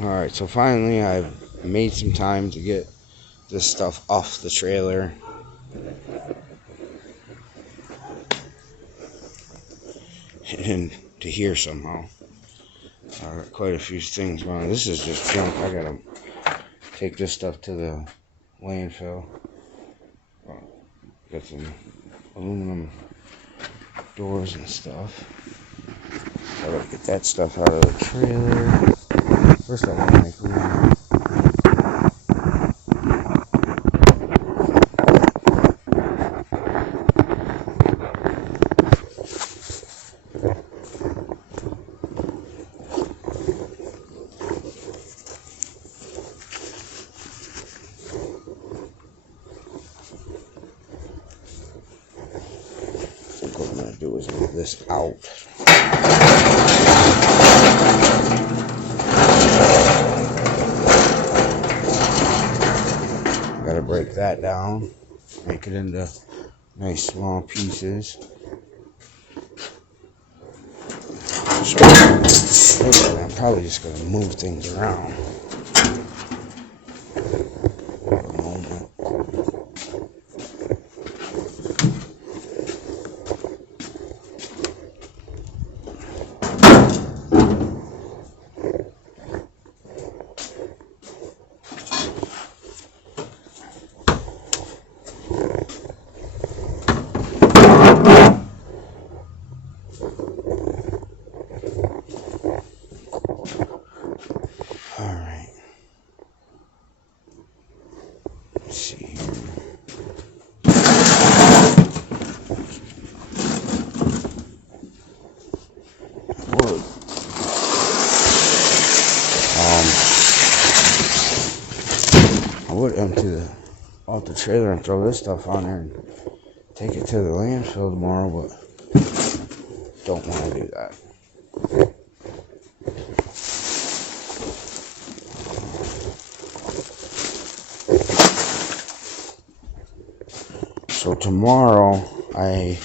Alright, so finally I've made some time to get this stuff off the trailer. And to here somehow. Quite a few things going on. This is just junk. I gotta take this stuff to the landfill. Got some aluminum doors and stuff. Gotta get that stuff out of the trailer. First I want to make room. What I'm going to do is move this out. Got to break that down, make it into nice small pieces. So I'm probably just going to move things around for a moment. See here. I would empty out the trailer and throw this stuff on there and take it to the landfill tomorrow, but don't want to do that. So tomorrow I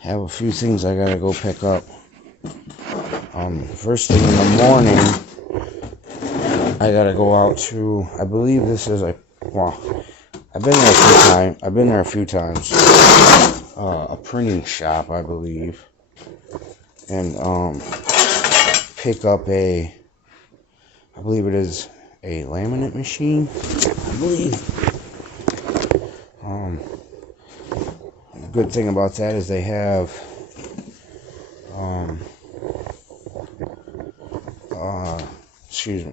have a few things I gotta go pick up. First thing in the morning, I gotta go out to, I believe this is I've been there a few times. A printing shop, I believe, and pick up I believe it is a laminate machine. I believe. The good thing about that is they have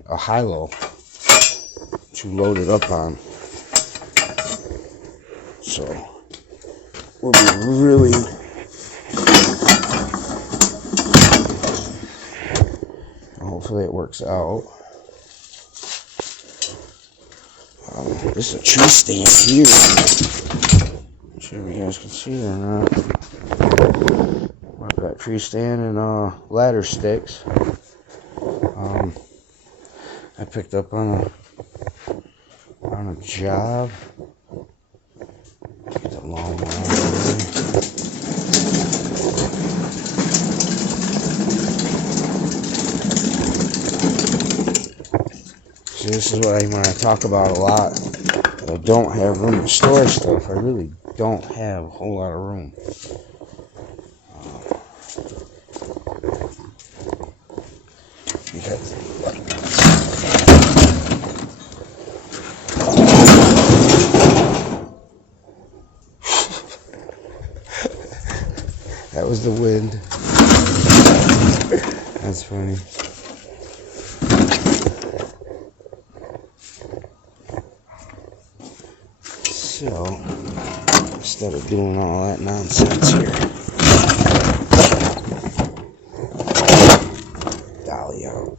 a high-low to load it up on. So we'll be really hopefully it works out. This is a tree stand here. Not sure if you guys can see it or not. I've got tree stand and ladder sticks. I picked up on a job. Get the long one. See, this is what when I talk about a lot. I don't have room to store stuff. I really don't have a whole lot of room. Because that was the wind. That's funny. So, instead of doing all that nonsense here, dolly out.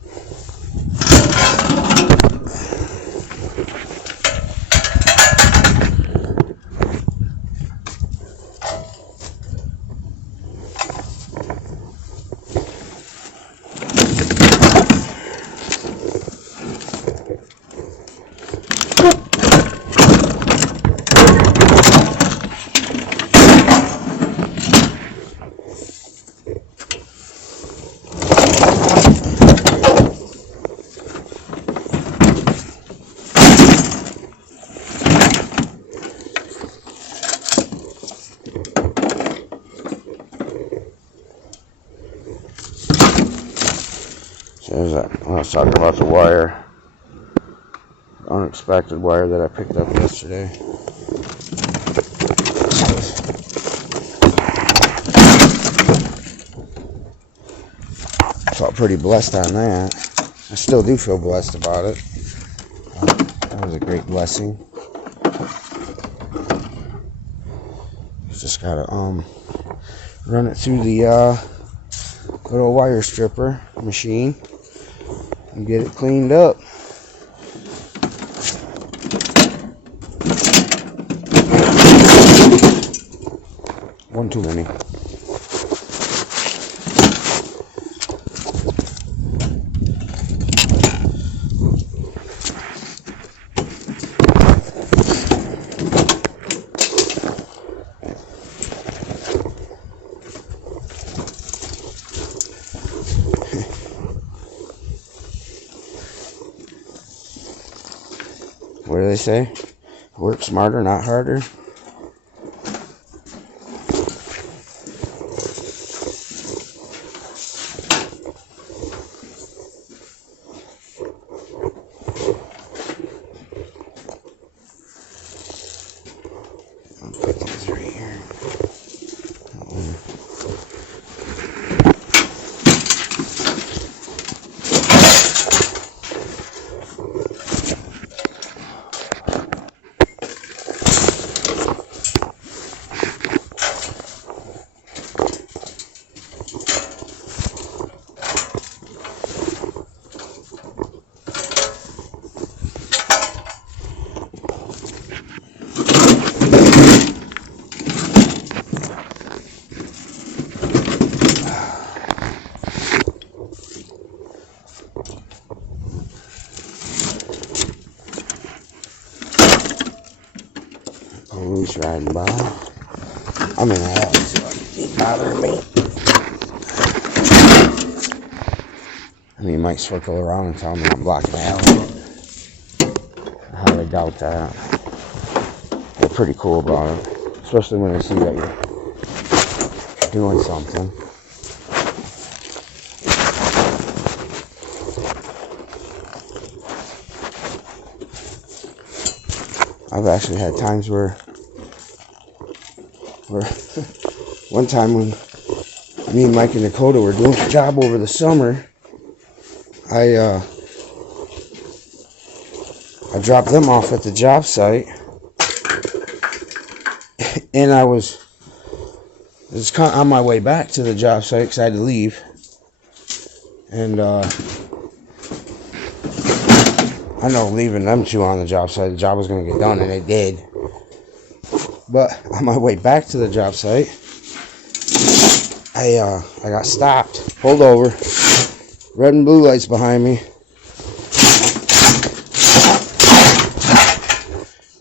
There's that. I was talking about the wire, unexpected wire that I picked up yesterday. Felt pretty blessed on that. I still do feel blessed about it. That was a great blessing. Just gotta run it through the little wire stripper machine and get it cleaned up. One too many. What do they say? Work smarter, not harder. I'll put these right here. Police riding by. I'm in the alley, so it's bothering me. I mean, you might circle around and tell me I'm blocking the alley. I highly doubt that. They're pretty cool about it, especially when they see that you're doing something. I've actually had times where one time when me and Mike and Dakota were doing a job over the summer, I dropped them off at the job site, and I was kind of on my way back to the job site because I had to leave, and I know leaving them two on the job site, the job was going to get done, and it did. But on my way back to the job site, I got stopped, pulled over, red and blue lights behind me,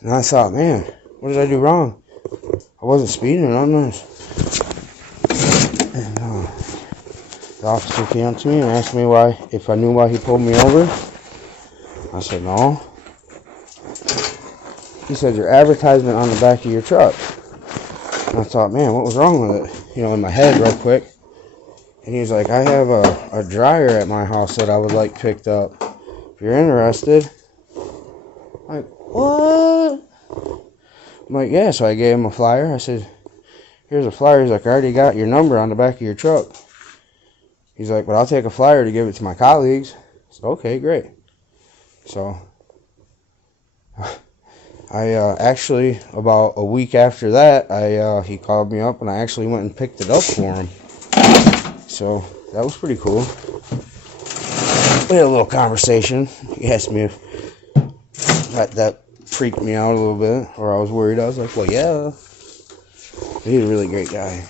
and I thought, man, what did I do wrong? I wasn't speeding on this. And the officer came up to me and asked me if I knew why he pulled me over. I said, no. He said, your advertisement on the back of your truck. And I thought, man, what was wrong with it? You know, in my head real quick. And he was like, I have a dryer at my house that I would like picked up. If you're interested. I'm like, what? I'm like, yeah. So I gave him a flyer. I said, here's a flyer. He's like, I already got your number on the back of your truck. He's like, but I'll take a flyer to give it to my colleagues. I said, okay, great. So I actually, about a week after that, he called me up and I actually went and picked it up for him. So that was pretty cool. We had a little conversation. He asked me if that freaked me out a little bit, or I was worried. I was like, well, yeah. He's a really great guy.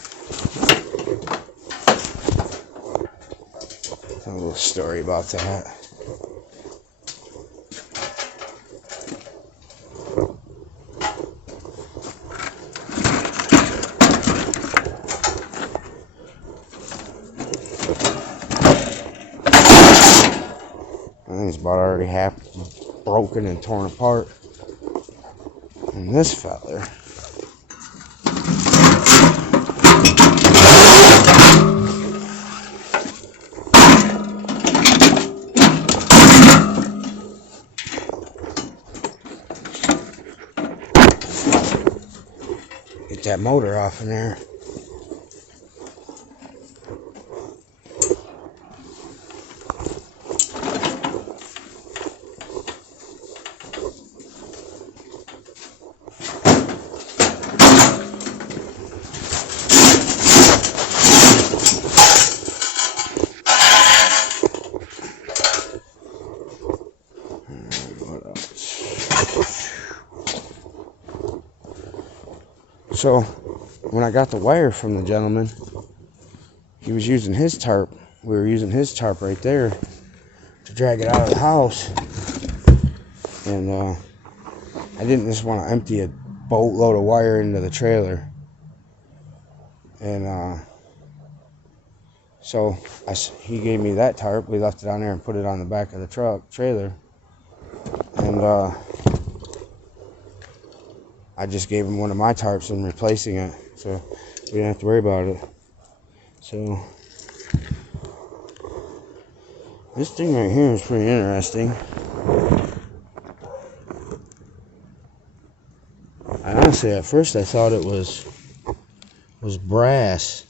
Tell a little story about that. I think it's about already half broken and torn apart. And this feller, that motor off in there. So, when I got the wire from the gentleman, he was using his tarp. We were using his tarp right there to drag it out of the house. And I didn't just want to empty a boatload of wire into the trailer. And so he gave me that tarp. We left it on there and put it on the back of the trailer. And I just gave him one of my tarps and replacing it, so we didn't have to worry about it. So this thing right here is pretty interesting. I honestly, at first I thought it was brass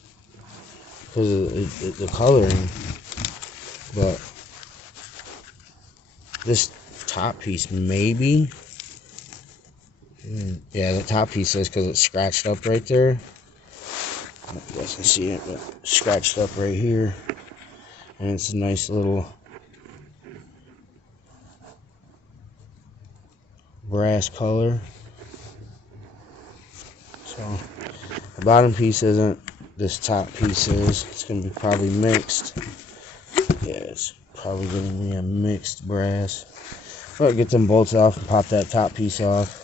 because of the coloring, but this top piece maybe. Yeah, the top piece is because it's scratched up right there. I don't know if you guys can see it, but scratched up right here. And it's a nice little brass color. So the bottom piece isn't, this top piece is. It's going to be probably mixed. Yeah, it's probably going to be a mixed brass. But get them bolts off and pop that top piece off.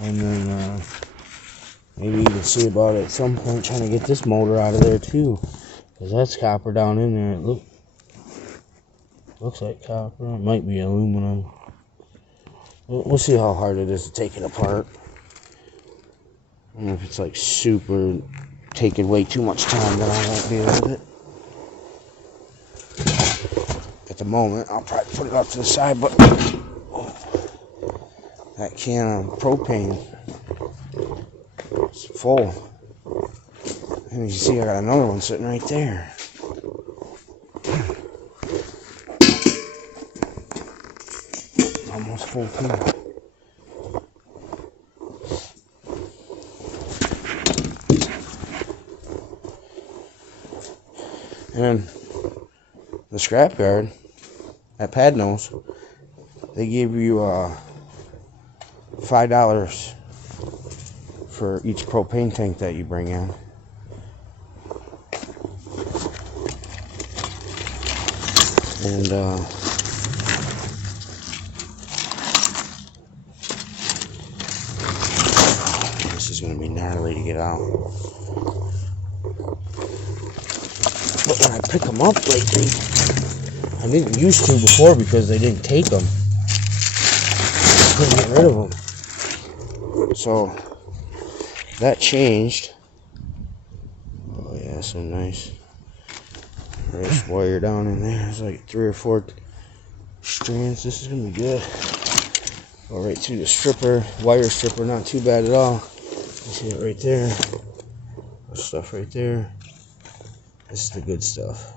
And then maybe you can see about it at some point trying to get this motor out of there too. Because that's copper down in there. It looks like copper. It might be aluminum. We'll see how hard it is to take it apart. I don't know if it's like super taking way too much time, then I won't be able to. At the moment, I'll probably put it off to the side, but that can of propane is full. And you see I got another one sitting right there. Almost full too. And the scrapyard at Padnos, they give you $5 for each propane tank that you bring in. And this is going to be gnarly to get out. But when I pick them up lately, I didn't used to before because they didn't take them. I couldn't get rid of them. So that changed. Oh yeah, some nice rich wire down in there. There's like 3 or 4 strands. This is gonna be good. Go right through the stripper, wire stripper, not too bad at all. You see it right there. There's stuff right there. This is the good stuff.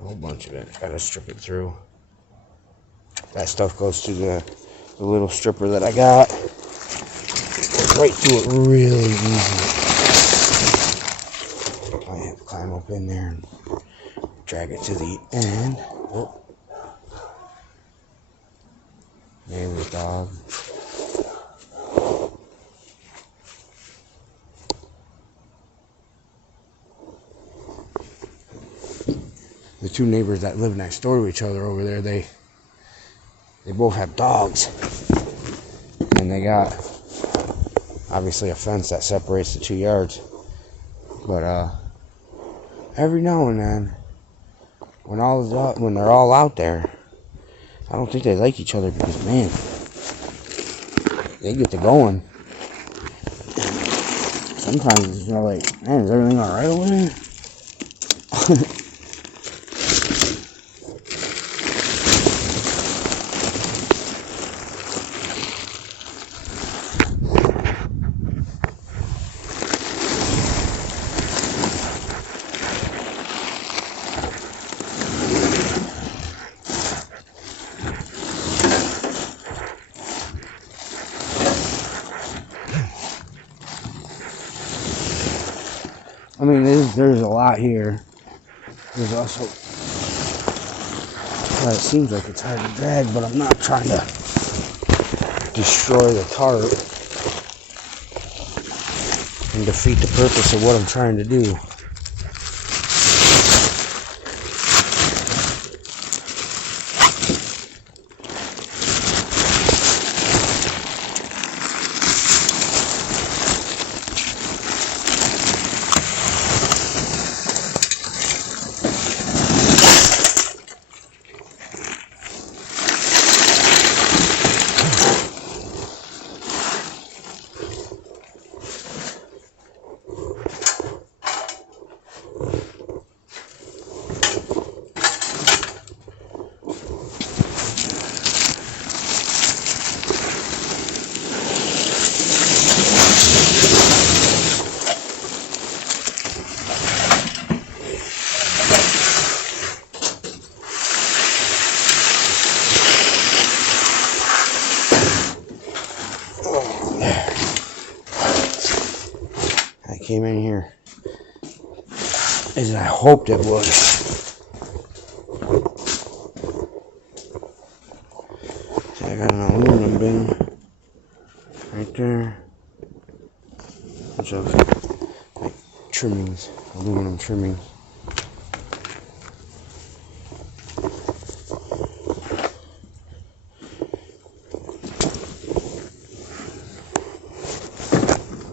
A whole bunch of it. Gotta strip it through. That stuff goes to the little stripper that I got. Goes right through it really easy. I have to climb up in there and drag it to the end. Oh. Neighbor's dog. The 2 neighbors that live next door to each other over there, they both have dogs. And they got, obviously, a fence that separates the 2 yards. But every now and then, when they're all out there, I don't think they like each other because, man, they get to going. Sometimes you're like, man, is everything alright over there? spot here. There's also, well, it seems like it's hard to drag, but I'm not trying to destroy the tarp and defeat the purpose of what I'm trying to do. Came in here as I hoped it would. So I got an aluminum bin right there. Bunch of like trimmings, aluminum trimmings.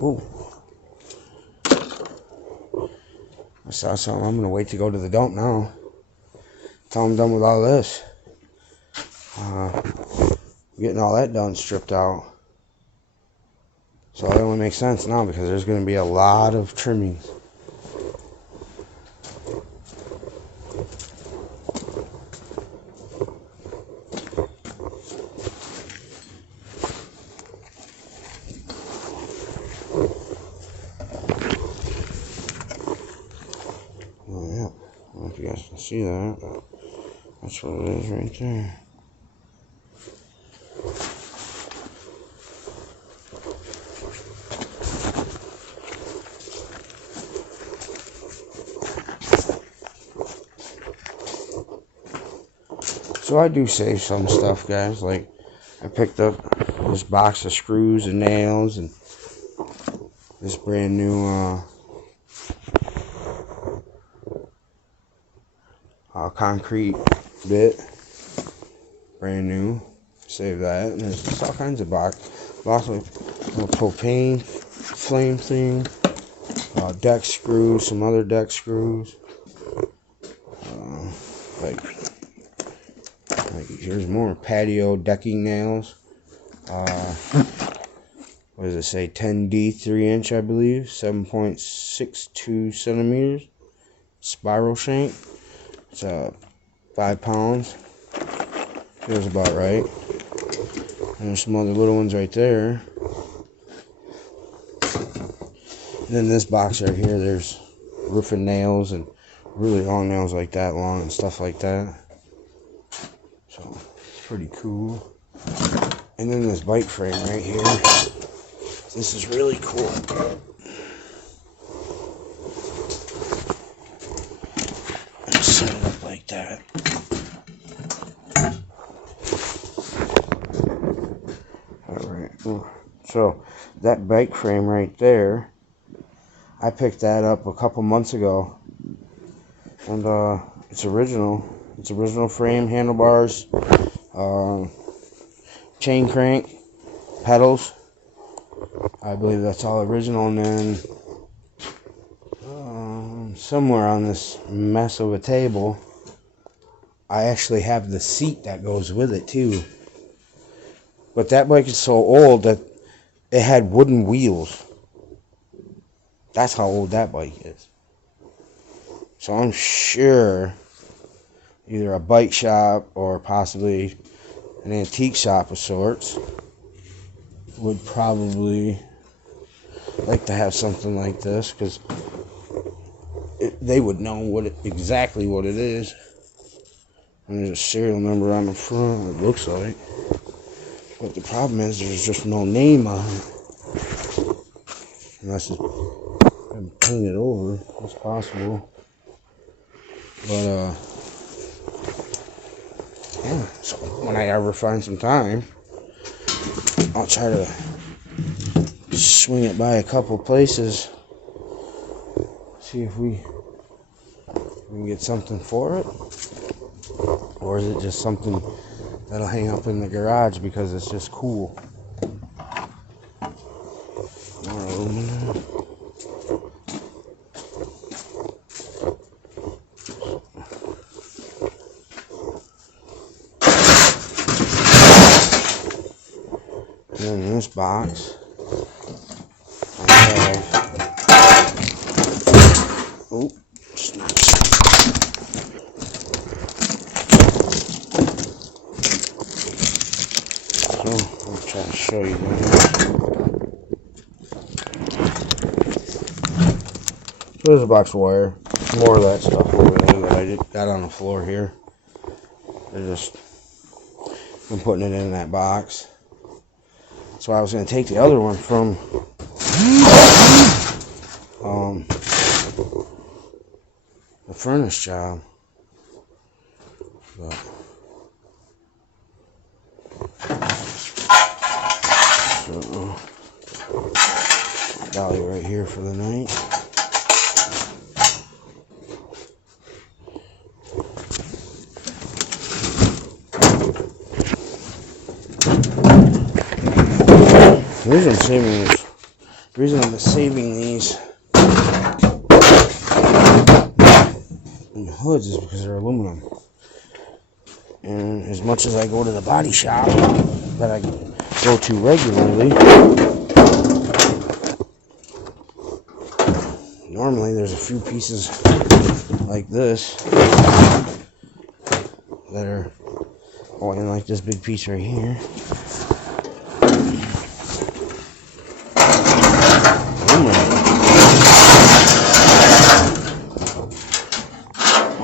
Ooh. I saw something. I'm gonna wait to go to the dump now. Till I'm done with all this. Getting all that done, stripped out. So it only makes sense now because there's gonna be a lot of trimmings. I don't know if you guys can see that, but that's what it is right there. So I do save some stuff, guys. Like, I picked up this box of screws and nails and this brand new concrete bit, brand new. Save that. And there's just all kinds of box. Also, a propane flame thing, deck screws, some other deck screws. Like here's more patio decking nails. What does it say? 10D 3-inch, I believe. 7.62 centimeters. Spiral shank. It's 5 pounds. Feels about right. And there's some other little ones right there. And then this box right here, there's roofing nails and really long nails like that long and stuff like that. So it's pretty cool. And then this bike frame right here. This is really cool. Set it up like that. Alright. So that bike frame right there, I picked that up a couple months ago. And it's original. It's original frame, handlebars, chain crank, pedals. I believe that's all original. And then somewhere on this mess of a table, I actually have the seat that goes with it too. But that bike is so old that it had wooden wheels. That's how old that bike is. So I'm sure either a bike shop or possibly an antique shop of sorts would probably like to have something like this, because they would know exactly what it is. And there's a serial number on the front, it looks like. But the problem is there's just no name on it. Unless it's painted over, it's possible. But yeah, so when I ever find some time, I'll try to swing it by a couple places, see if we can get something for it, or is it just something that'll hang up in the garage because it's just cool. More aluminum. And then in this box, I have, oh, snaps. So, I'll try to show you guys. So there's a box of wire. More of that stuff over there that I just got on the floor here. I just been putting it in that box. So I was going to take the other one from the furnace job, but so dolly right here for the night. The reason I'm saving these hoods is because they're aluminum. And as much as I go to the body shop that I go to regularly, normally there's a few pieces like this that are, oh, and like this big piece right here.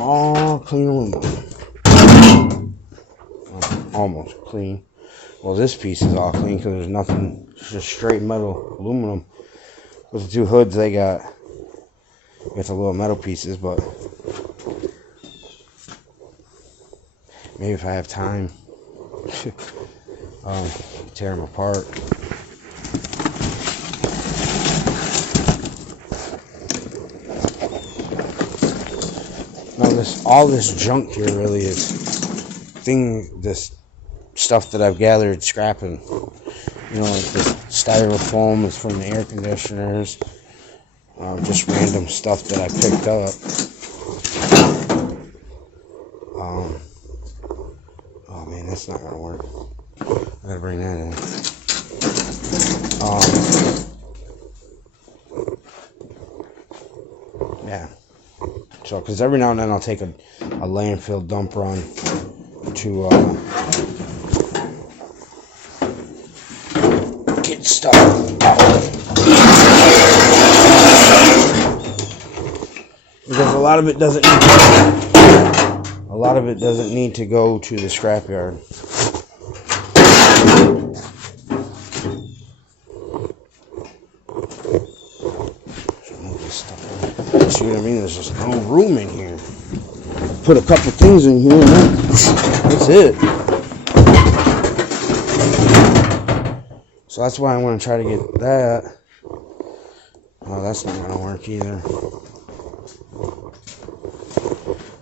All clean aluminum. Almost clean. Well, this piece is all clean because there's nothing, it's just straight metal aluminum. With the two hoods, they got the little metal pieces, but maybe if I have time, tear them apart. Now all this junk here really is this stuff that I've gathered scrapping. You know, like this styrofoam is from the air conditioners. Just random stuff that I picked up. Oh man, that's not gonna work. I gotta bring that in. Yeah. So, because every now and then I'll take a landfill dump run to get stuff out. Because a lot of it doesn't need to go to the scrapyard. See what I mean? There's just no room in here. Put a couple things in here and that's it. So that's why I want to try to get that. Oh, that's not going to work either.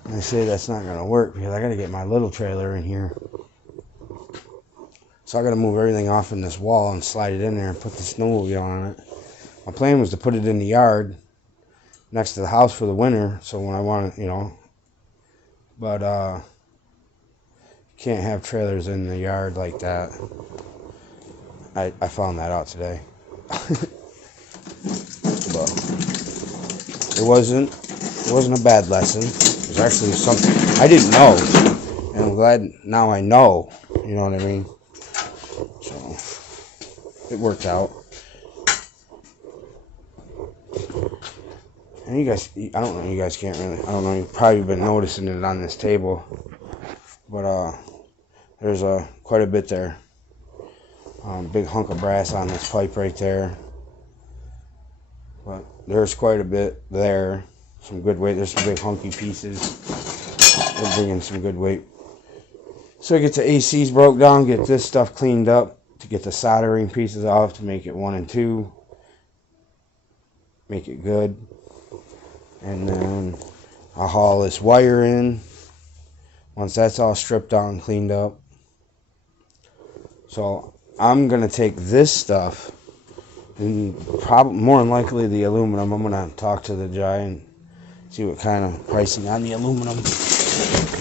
I say that's not going to work because I got to get my little trailer in here. So I got to move everything off in this wall and slide it in there and put the snowmobile on it. My plan was to put it in the yard next to the house for the winter, so when I want to, you know, but can't have trailers in the yard like that. I found that out today. But it wasn't a bad lesson. It was actually something I didn't know, and I'm glad now I know. You know what I mean? So it worked out. And you guys, I don't know, you guys can't really, I don't know, you've probably been noticing it on this table, but there's quite a bit there. Big hunk of brass on this pipe right there. But there's quite a bit there. some good weight. There's some big hunky pieces. We'll bring in some good weight. So get the ACs broke down, get this stuff cleaned up to get the soldering pieces off to make it 1 and 2. Make it good. And then I'll haul this wire in once that's all stripped out and cleaned up. So I'm going to take this stuff and probably more than likely the aluminum. I'm going to talk to the guy and see what kind of pricing on the aluminum.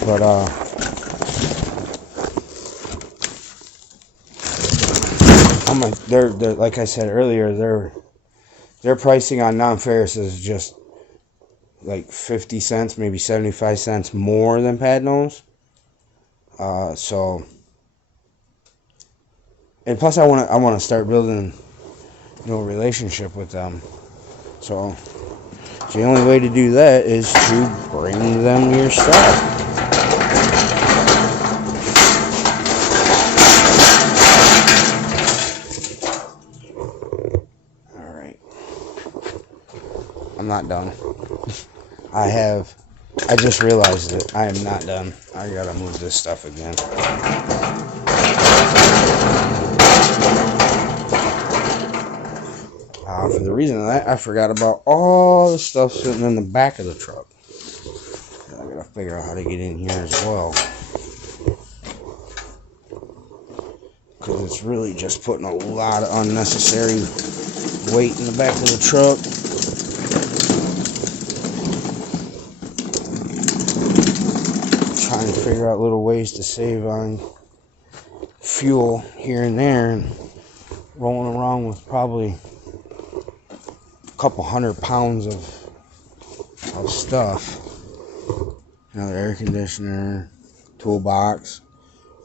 But they're like I said earlier, their pricing on non-ferrous is just like 50 cents, maybe 75 cents more than Padnos. So, and plus I want to start building, a relationship with them. So the only way to do that is to bring them your stuff. All right, I'm not done. I just realized it. I am not done. I gotta move this stuff again. For the reason of that, I forgot about all the stuff sitting in the back of the truck. I gotta figure out how to get in here as well. Because it's really just putting a lot of unnecessary weight in the back of the truck. Trying to figure out little ways to save on fuel here and there, and rolling around with probably a couple 100 pounds of stuff. Another air conditioner, toolbox,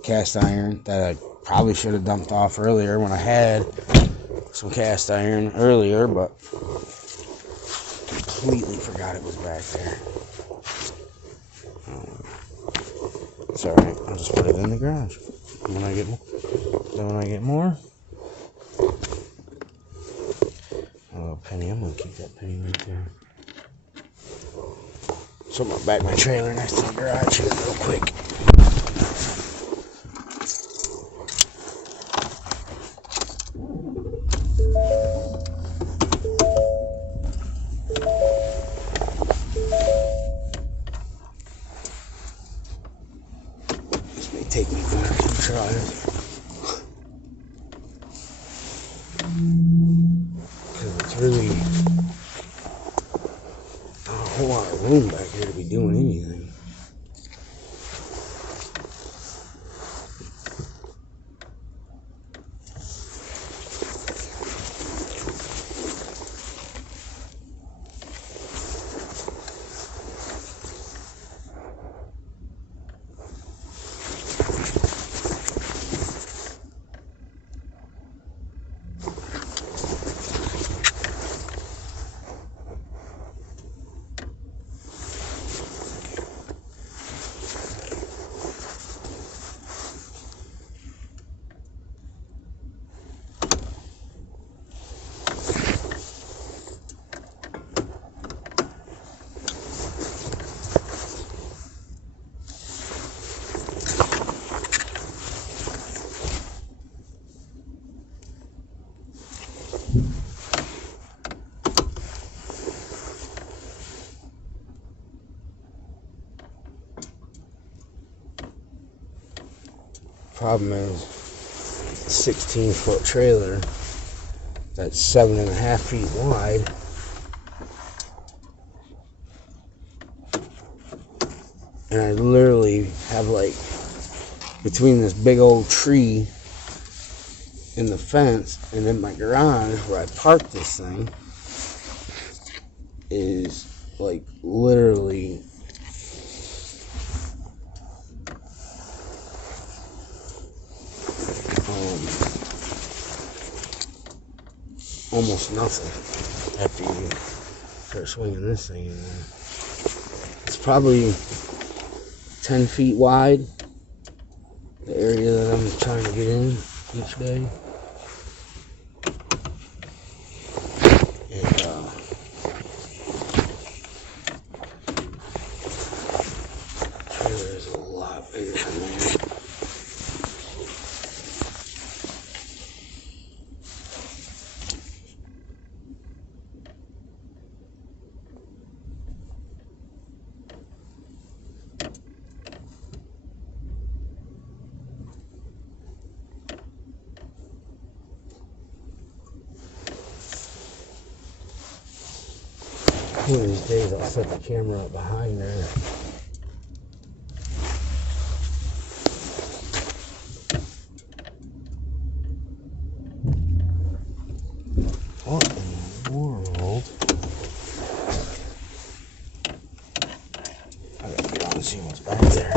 cast iron that I probably should have dumped off earlier when I had some cast iron earlier, but completely forgot it was back there. It's alright, I'll just put it in the garage. And when I get more, a little penny, I'm gonna keep that penny right there. So I'm gonna back my trailer next to the garage here real quick. Take me back and try it. Because it's really not a whole lot of room back here to be doing anything. Problem is, 16-foot trailer that's 7.5 feet wide. And I literally have, like, between this big old tree and the fence and then my garage where I parked this thing is like literally almost nothing after you start swinging this thing in there. It's probably 10 feet wide, the area that I'm trying to get in each day. And lot bigger than that. One of these days I'll set the camera up behind there. What in the world? I gotta get on and see what's back there.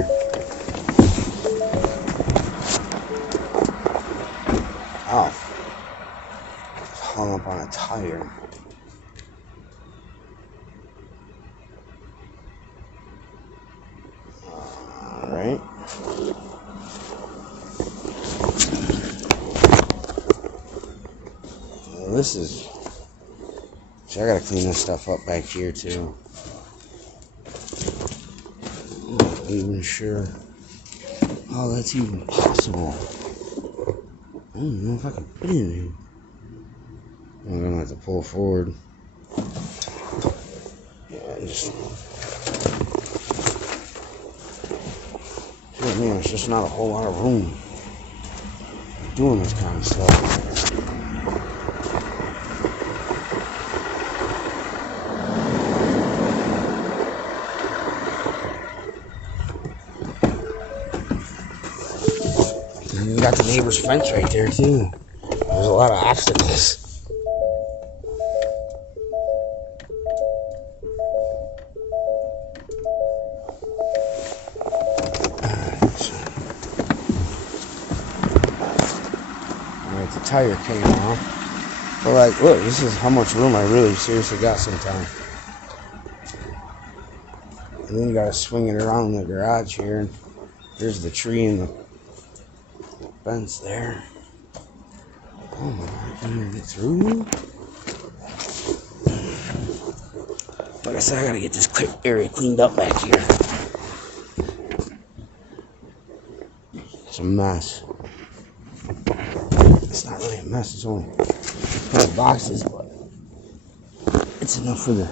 Oh. It's hung up on a tire. Alright. Well, this is... See, I gotta clean this stuff up back here too. I'm not even sure how that's even possible. I don't know if I can put it in here. I'm gonna have to pull forward. Yeah, just... I mean, there's just not a whole lot of room doing this kind of stuff. And you got the neighbor's fence right there too. There's a lot of obstacles. The tire came off. But like, look, this is how much room I really seriously got sometimes. And then you gotta swing it around the garage here. And there's the tree and the fence there. Oh my God, can you get through? Like I said, I gotta get this area cleaned up back here. It's a mess. It's not really a mess, it's only a couple boxes, but it's enough for the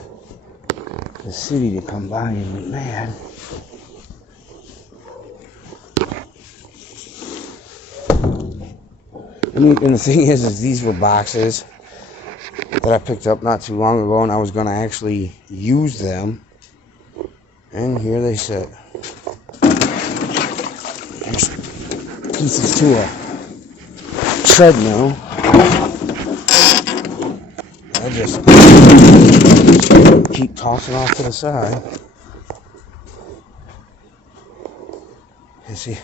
city to come by and be mad. I mean, and the thing is these were boxes that I picked up not too long ago, and I was going to actually use them. And here they sit. There's pieces to a treadmill. I just keep tossing off to the side. And see,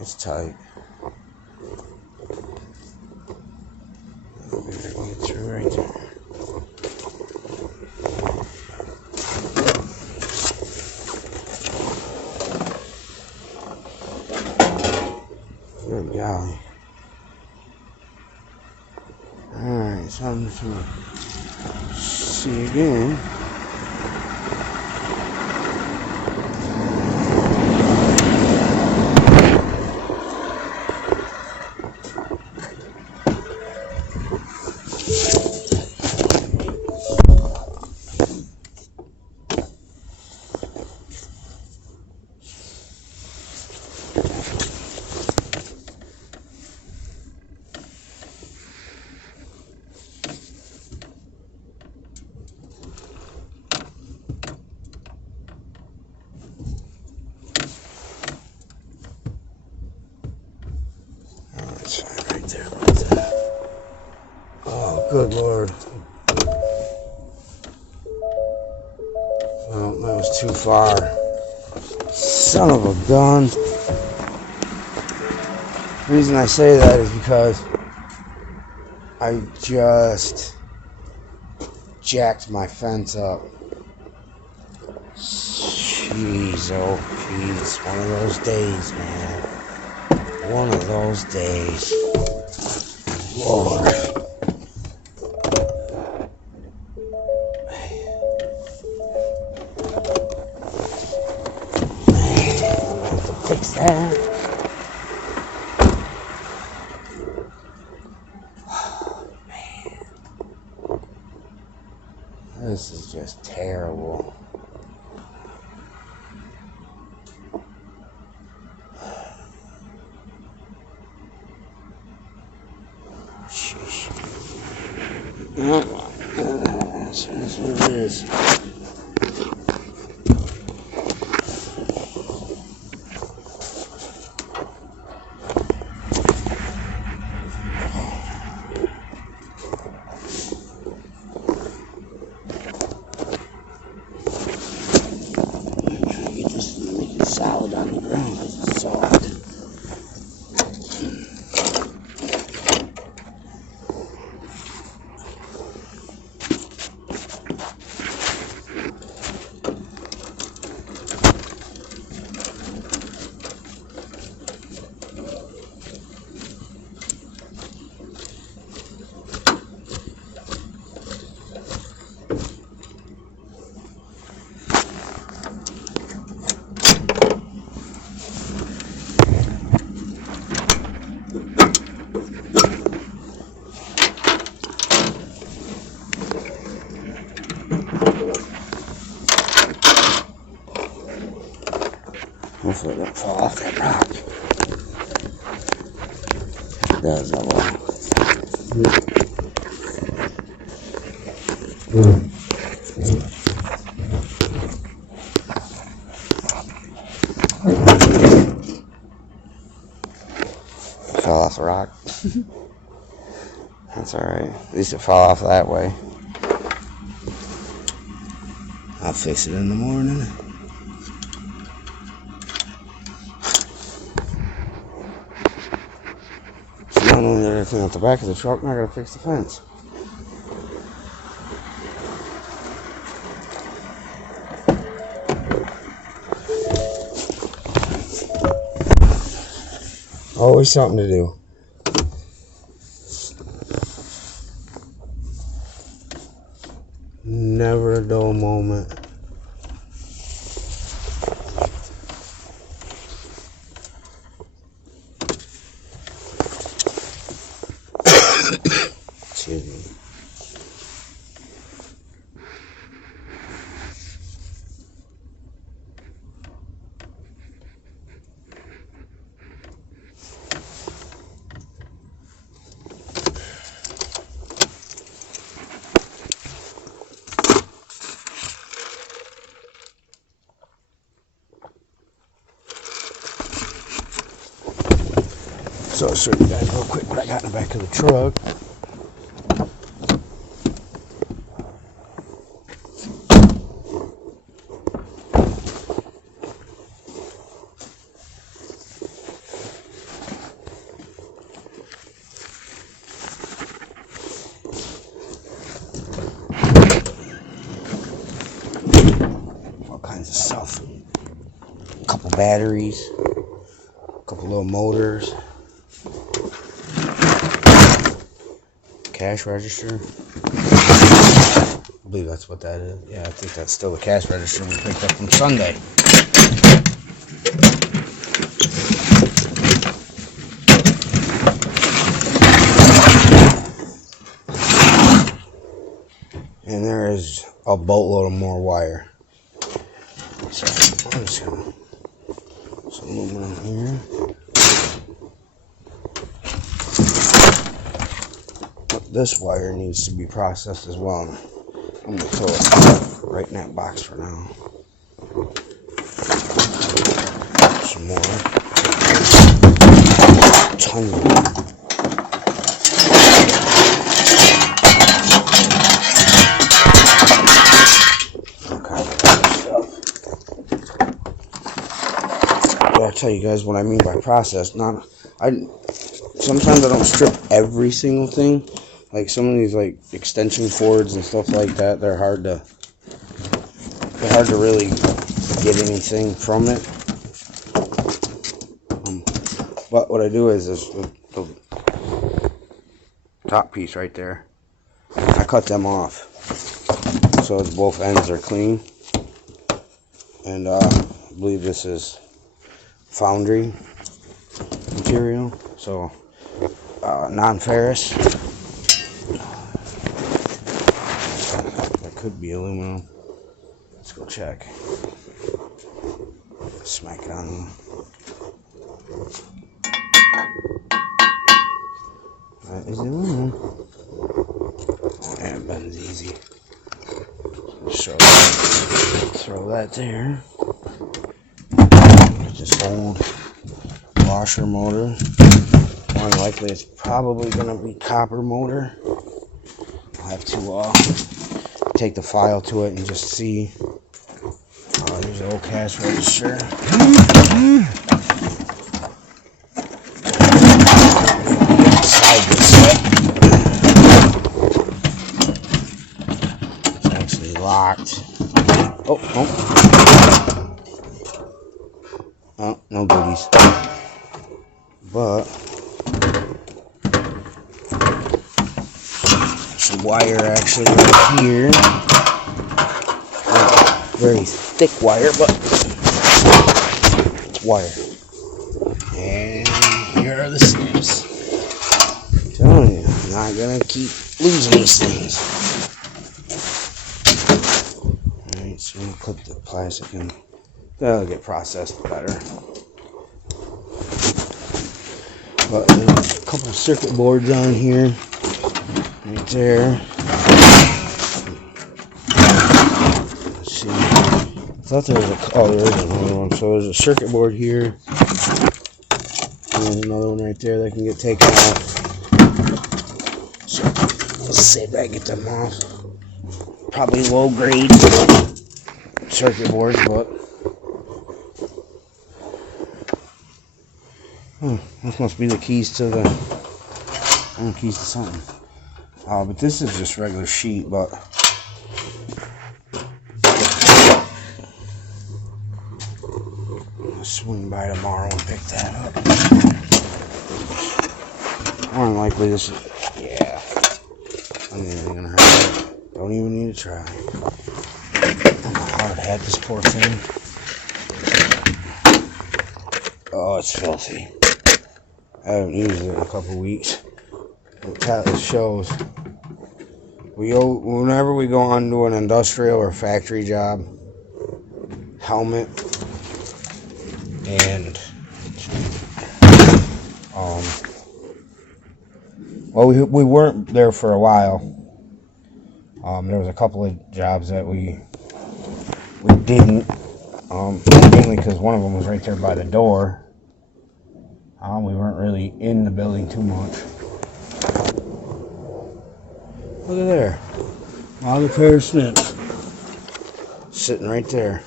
it's tight. Maybe I can get through right there. Good golly. Alright, so I'm just gonna see again. Right there. Oh, good Lord. Well, that was too far. Son of a gun. The reason I say that is because I just jacked my fence up. Jeez, oh jeez. One of those days, man. One of those days. Lord. Man, I have to fix that. Oh, man. This is just terrible. Sheesh. That's what it is. Get this to make it solid on the ground because it's soft. Hopefully it don't fall off that rock. It does, that will. Fell off the rock. That's alright. At least it fell off that way. I'll fix it in the morning. Not only everything at the back of the truck, now I gotta fix the fence. Always something to do. Never a dull moment. Excuse me. So I'll show you guys real quick what I got in the back of the truck. All kinds of stuff. A couple batteries, a couple little motors. Cash register. I believe that's what that is. Yeah, I think that's still the cash register we picked up from Sunday. And there is a boatload of more wire. So I'm just gonna put some aluminum here. This wire needs to be processed as well. I'm going to throw it right in that box for now. Some more. Tons of them. Okay. But I'll tell you guys what I mean by process. Sometimes I don't strip every single thing. Like some of these like extension cords and stuff like that, they're hard to really get anything from it. But what I do is the top piece right there, I cut them off so as both ends are clean. And I believe this is foundry material, so non-ferrous. That could be aluminum. Let's go check. Smack it on. That is aluminum. Oh, and it bends easy. So throw that there. This old washer motor. More than likely it's probably going to be copper motor. I'll have to take the file to it and just see. Here's the old cash register. Side gets set. It's actually locked. Oh. Oh, no goodies. But there's a wire actually right here. Very thick wire, but it's wire. And here are the snaps. I'm telling you, I'm not gonna keep losing these things. Alright, so I'm gonna clip the plastic in. That'll get processed better. But there's a couple of circuit boards on here. Right there. Let's see. I thought there was there is another one. So there's a circuit board here. And there's another one right there that can get taken off. So let's see if I get them off. Probably low grade circuit boards, but this must be the keys to the keys to something. But this is just regular sheet, but I'll swing by tomorrow and pick that up. More than likely this is, yeah, I ain't even gonna hurt it. Don't even need to try. I'm a hard hat, this poor thing. Oh, it's filthy. I haven't used it in a couple weeks. It shows. Whenever we go onto an industrial or factory job, helmet and well, we weren't there for a while. There was a couple of jobs that we didn't, mainly because one of them was right there by the door. We weren't really in the building too much. Look at there. All the pair of snips. Sitting right there.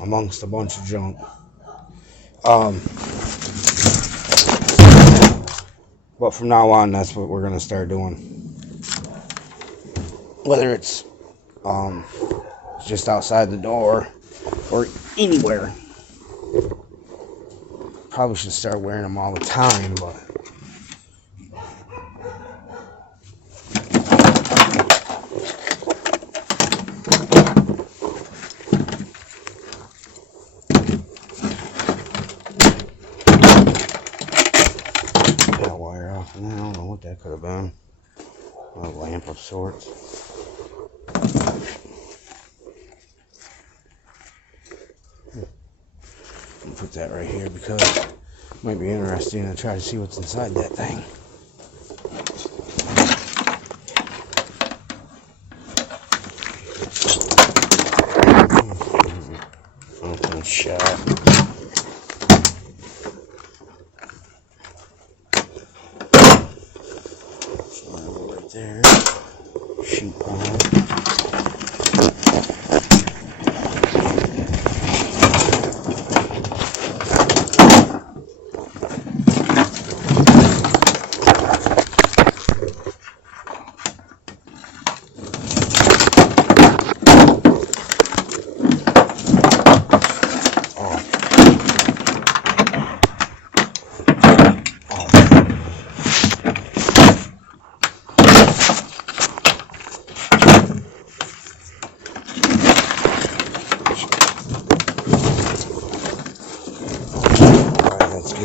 Amongst a bunch of junk. But from now on, that's what we're going to start doing. Whether it's just outside the door or anywhere. Probably should start wearing them all the time, but that wire off, and I don't know what that could have been. A lamp of sorts. Put that right here because it might be interesting to try to see what's inside that thing. Open shut. Right there. Sheet pile.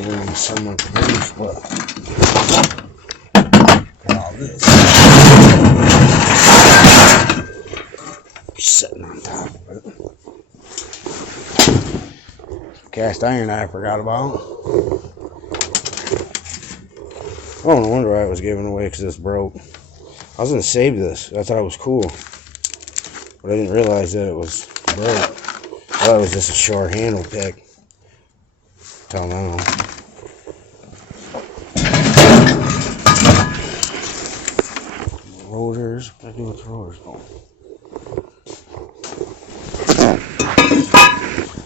giving me so much grief, but got all this sitting on top of it. Cast iron I forgot about. Oh, no wonder why it was given away, because this broke. I was going to save this. I thought it was cool. But I didn't realize that it was broke. I thought it was just a short handle pick. Till now. Rotors. What do I do with the rotors? Oh.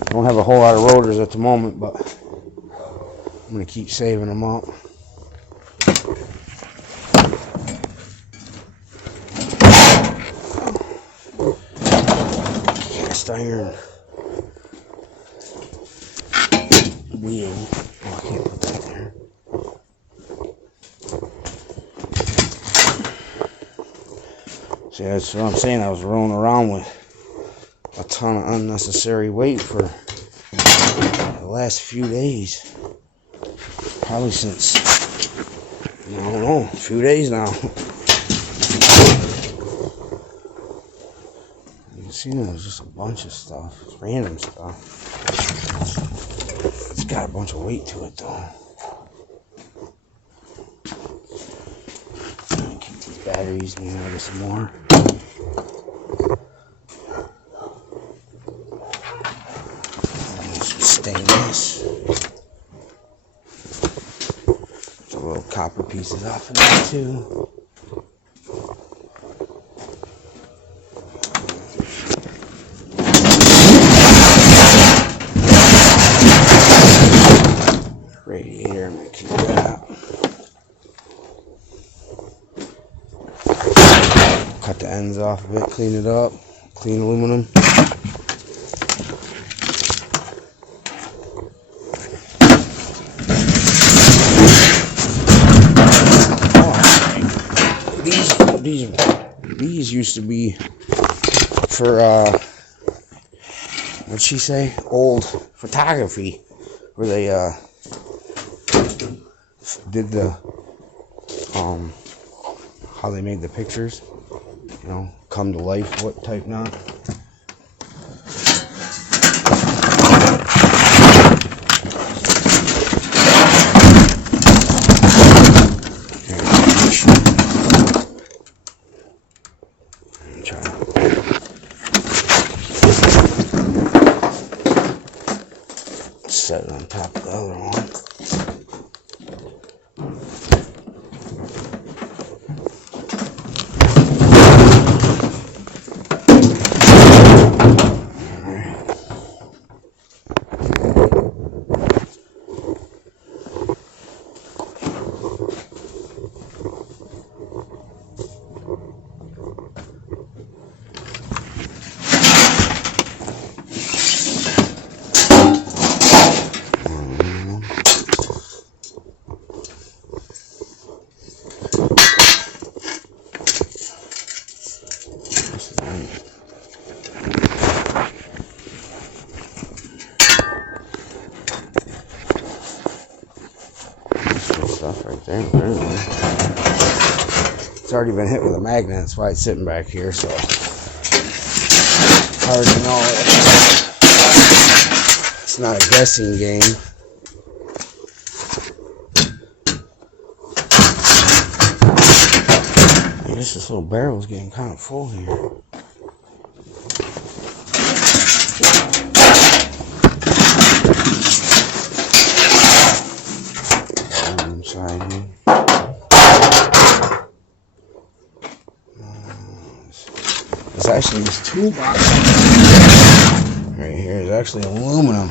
I don't have a whole lot of rotors at the moment, but I'm going to keep saving them up. Cast iron wheel. Oh, I can't put that there. See, that's what I'm saying. I was rolling around with a ton of unnecessary weight for the last few days. Probably since, I don't know, a few days now. You can see there's just a bunch of stuff. It's random stuff. It's got a bunch of weight to it though. Keep these batteries, maybe I'll get some more. Stainless. There's a little copper pieces off of that too. Radiator, I'm gonna keep that. Cut the ends off of it, clean it up, clean aluminum. These used to be for what'd she say? Old photography, where they did the how they made the pictures, you know, come to life, what type not. Set it on top of the other one. Stuff right there. It's already been hit with a magnet, that's why it's sitting back here, so hard to know. It's not a guessing game. I guess this little barrel's getting kind of full here. Inside here. It's actually this toolbox right here is actually aluminum.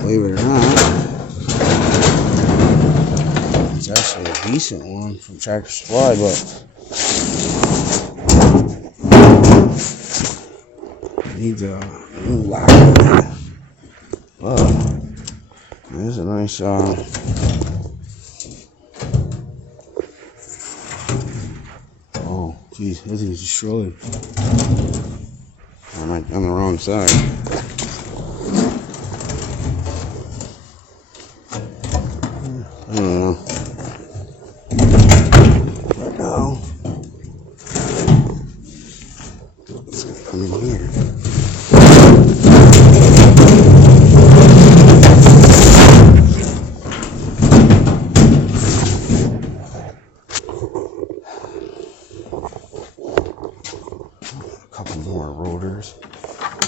Believe it or not, it's actually a decent one from Tractor Supply, but it needs a new lock on it. Oh, there's a nice oh geez, this is destroyed. I'm on the wrong side.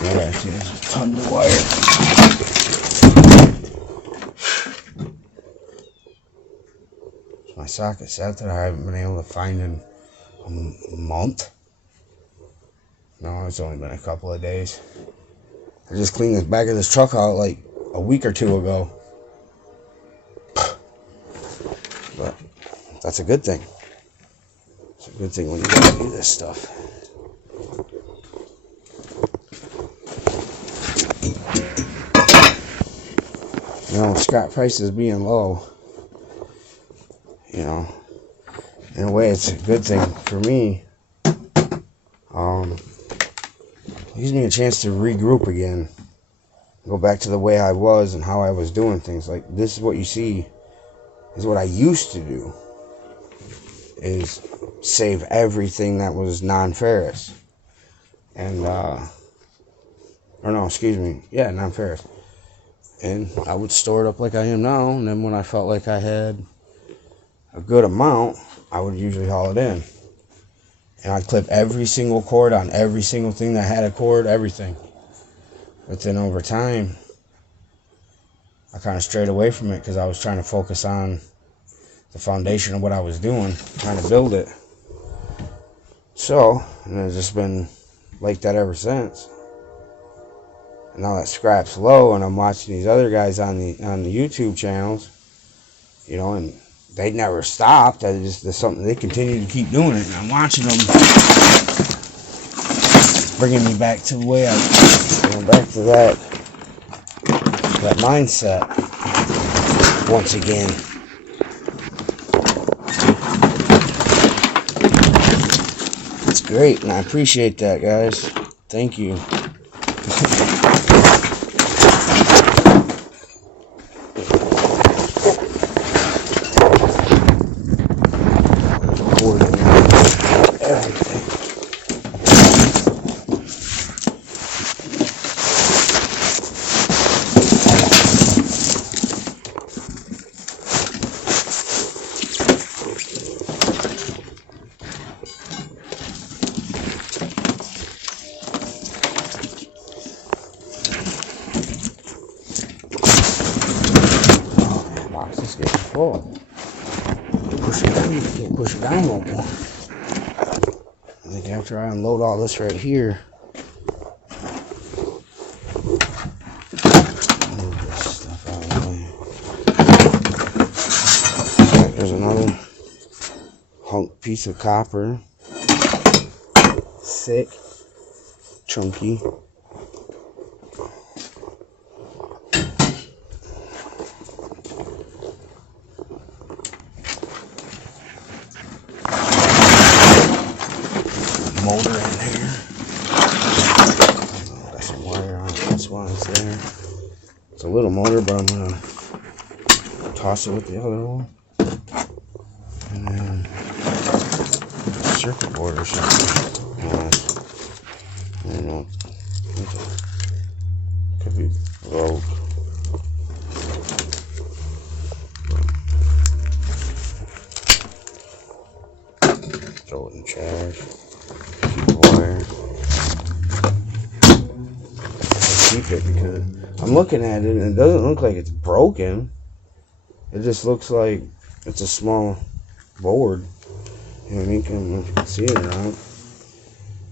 Yeah, see, there's a ton of wire. My socket set that I haven't been able to find in a month. No, it's only been a couple of days. I just cleaned the back of this truck out like a week or two ago. But that's a good thing. It's a good thing when you gotta do this stuff. You know, scrap prices being low, you know, in a way it's a good thing for me. It gives me a chance to regroup again, go back to the way I was and how I was doing things. Like, this is what you see is what I used to do, is save everything that was non-ferrous. And non-ferrous. And I would store it up like I am now, and then when I felt like I had a good amount, I would usually haul it in. And I'd clip every single cord on every single thing that had a cord, everything. But then over time, I kind of strayed away from it because I was trying to focus on the foundation of what I was doing, trying to build it. So, and it's just been like that ever since. And now that scrap's low, and I'm watching these other guys on the YouTube channels, you know, and they never stopped. There's something, they continue to keep doing it, and I'm watching them, bringing me back to the way going back to that mindset once again. It's great, and I appreciate that, guys. Thank you. Push it down no more. I think after I unload all this right here, move this stuff out of the way. There's another hunk piece of copper, thick, chunky. Motor in here. Got some wire on it, that's why it's there. It's a little motor, but I'm gonna toss it with the other one. And then circuit board or something. I don't know. Could be broke. Throw it in charge. Keep it because I'm looking at it and it doesn't look like it's broken. It just looks like it's a small board. You know what I mean? I don't know if you can see it or not.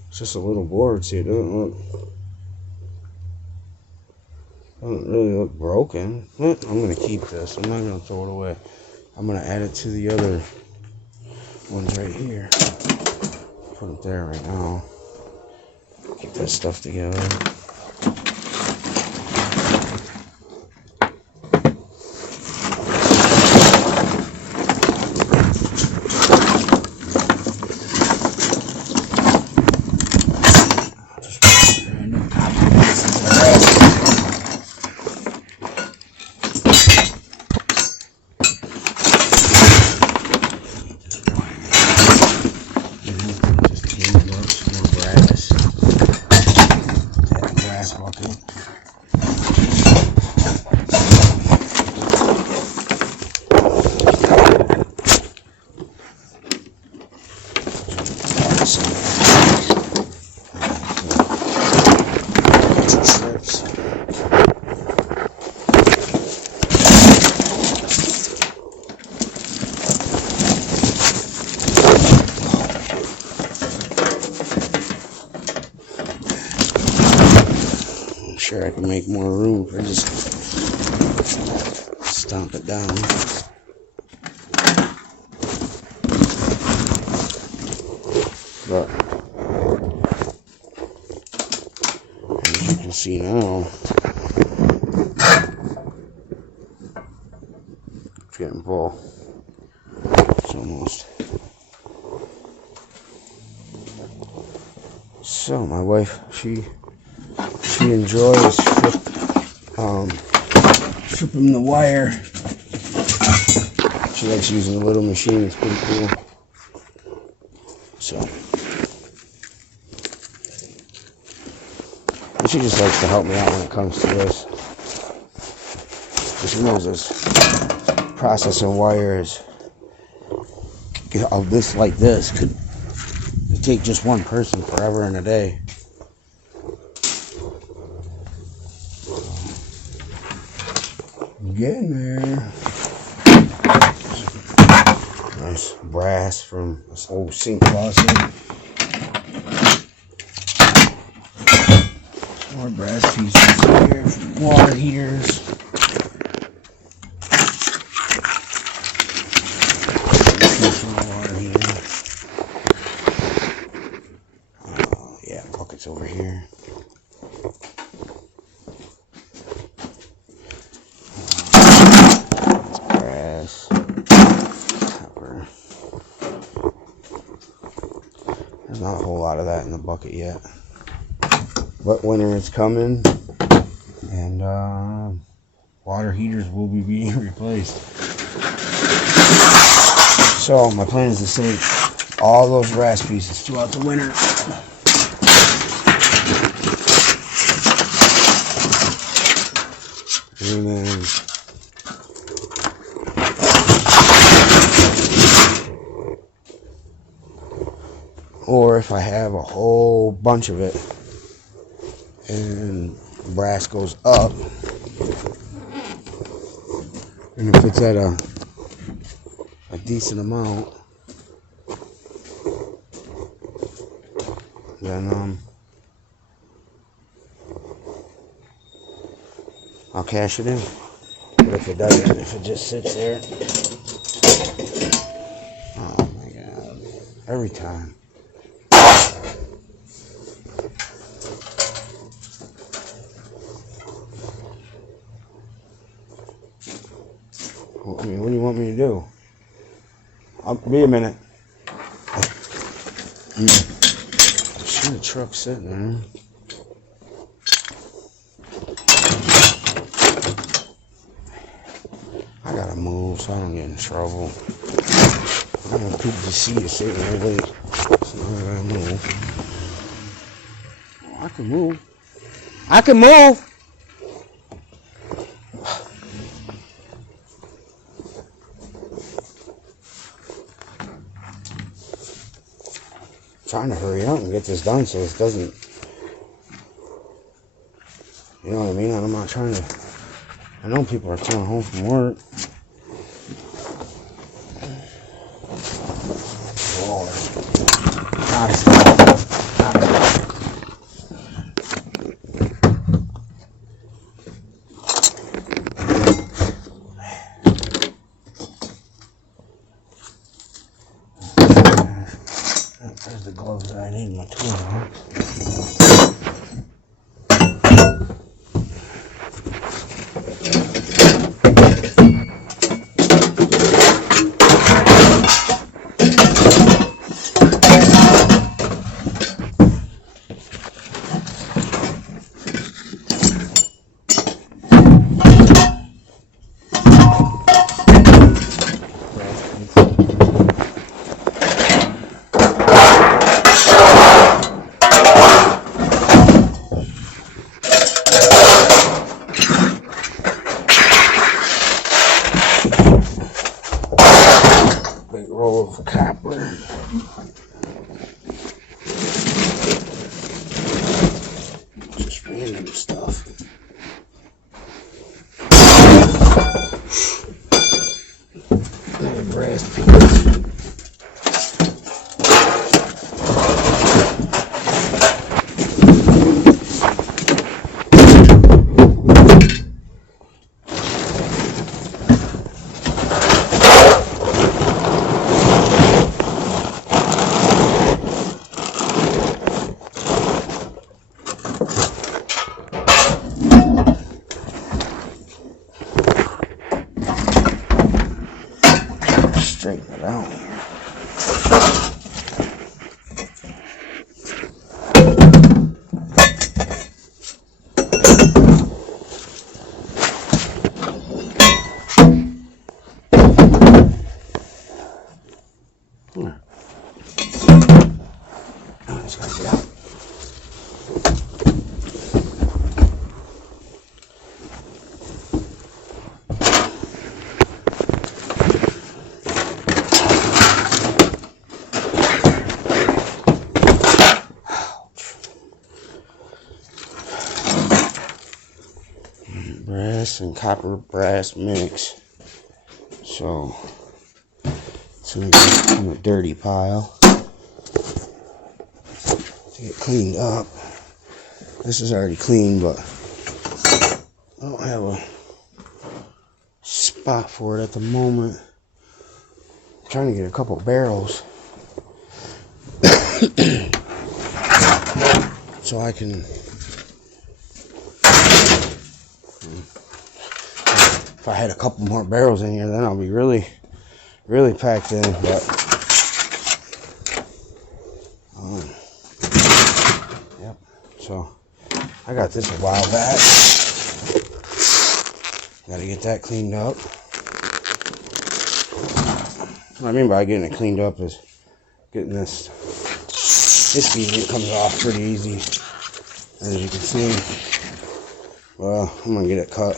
It's just a little board. See, it doesn't really look broken. I'm gonna keep this. I'm not gonna throw it away. I'm gonna add it to the other ones right here. Put it there right now. Keep that stuff together. sure I can make more room for just stomp it down. But as you can see now, it's getting full. It's almost. So my wife, she enjoys stripping the wire. She likes using the little machine. It's pretty cool. So and she just likes to help me out when it comes to this. She knows this processing wires of this like this could take just one person forever and a day. Getting there. Nice brass from this old sink faucet. More brass pieces here from water heaters. Yeah, buckets over here. Brass. Copper. There's not a whole lot of that in the bucket yet. But winter is coming, and water heaters will be being replaced. So my plan is to save all those brass pieces throughout the winter. And then or if I have a whole bunch of it and brass goes up, and if it's at a decent amount, then I'll cash it in. But if it doesn't, if it just sits there, oh my god, every time. I mean, what do you want me to do? I'll be a minute. See the truck sitting there. I gotta move so I don't get in trouble. I don't want people to see you sitting there late. So I gotta move. Oh, I can move. I can move! Trying to hurry up and get this done so it doesn't, you know what I mean? I'm not trying to, I know people are coming home from work. Lord. Nice. There's the gloves that I need, my tool. Big roll of copper. Just random stuff. Little brass piece. straighten it out here. Brass and copper brass mix. So it's gonna go in a dirty pile to get cleaned up. This is already clean, but I don't have a spot for it at the moment. I'm trying to get a couple barrels so I can. If I had a couple more barrels in here, then I'll be really packed in. But yep. So I got this a while back. Got to get that cleaned up. What I mean by getting it cleaned up is getting this. It's easy. It comes off pretty easy, as you can see. Well, I'm gonna get it cut.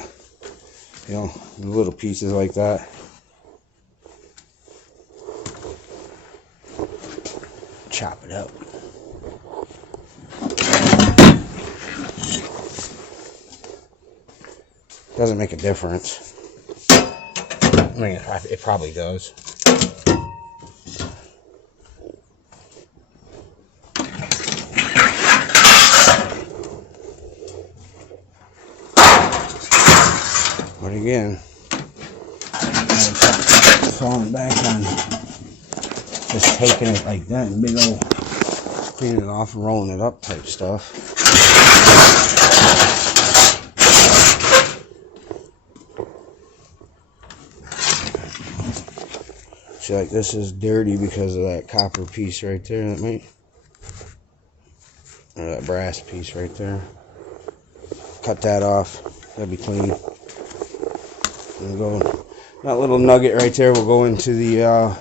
You know, little pieces like that. Chop it up. Doesn't make a difference. I mean, it probably does. But again, falling back on just taking it like that, big old cleaning it off and rolling it up type stuff. See, like this is dirty because of that copper piece right there. That might, or that brass piece right there. Cut that off. That'll be clean. And go, that little nugget right there will go into the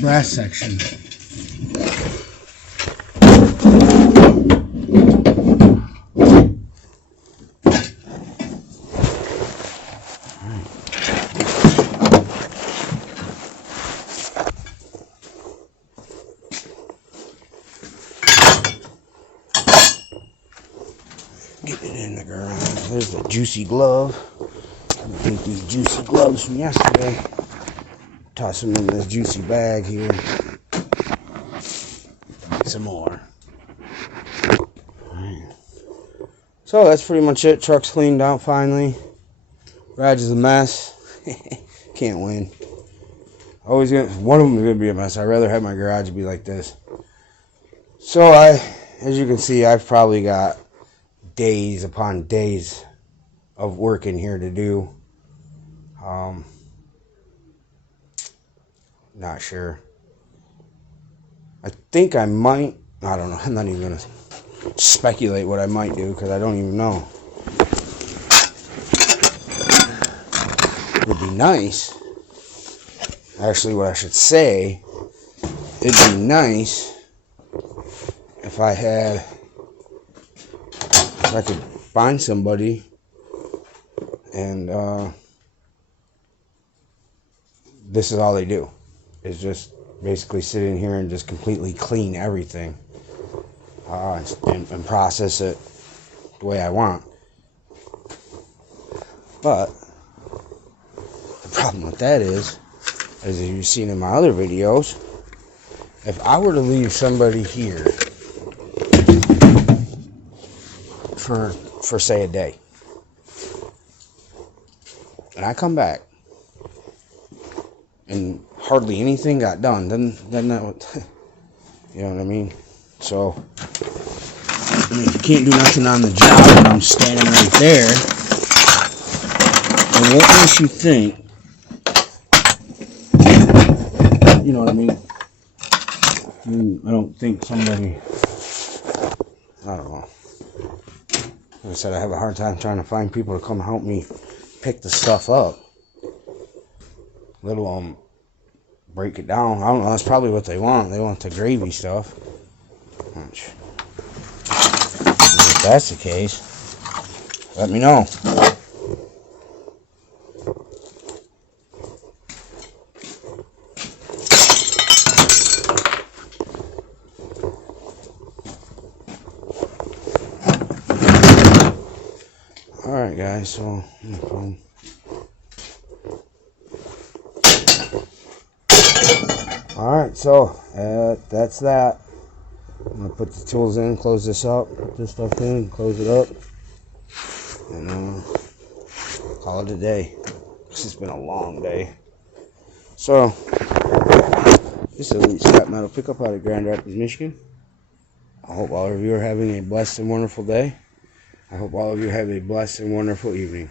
brass section. Get it in the garage. There's the juicy glove. I think these juicy gloves from yesterday. Toss them in this juicy bag here. Some more. Alright. So that's pretty much it. Truck's cleaned out finally. Garage is a mess. Can't win. Always one of them is gonna be a mess. I'd rather have my garage be like this. So as you can see, I've probably got days upon days of work in here to do. Not sure. I think I might, I don't know, I'm not even gonna speculate what I might do because I don't even know. It would be nice, actually what I should say, it'd be nice if I could find somebody and this is all they do, is just basically sit in here and just completely clean everything and process it the way I want. But the problem with that is, as you've seen in my other videos, if I were to leave somebody here for say a day, and I come back and hardly anything got done, then that would, you know what I mean? So, I mean, if you can't do nothing on the job and I'm standing right there, It won't make you think. You know what I mean? I don't think somebody, I don't know. Like I said, I have a hard time trying to find people to come help me pick the stuff up. Let alone break it down. I don't know. That's probably what they want. They want the gravy stuff. Which, if that's the case, let me know. Alright guys, so alright, so that's that. I'm gonna put the tools in, close this up, put this stuff in, close it up, and call it a day. It's been a long day. So this is Elite Scrap Metal Pickup out of Grand Rapids, Michigan. I hope all of you are having a blessed and wonderful day. I hope all of you have a blessed and wonderful evening.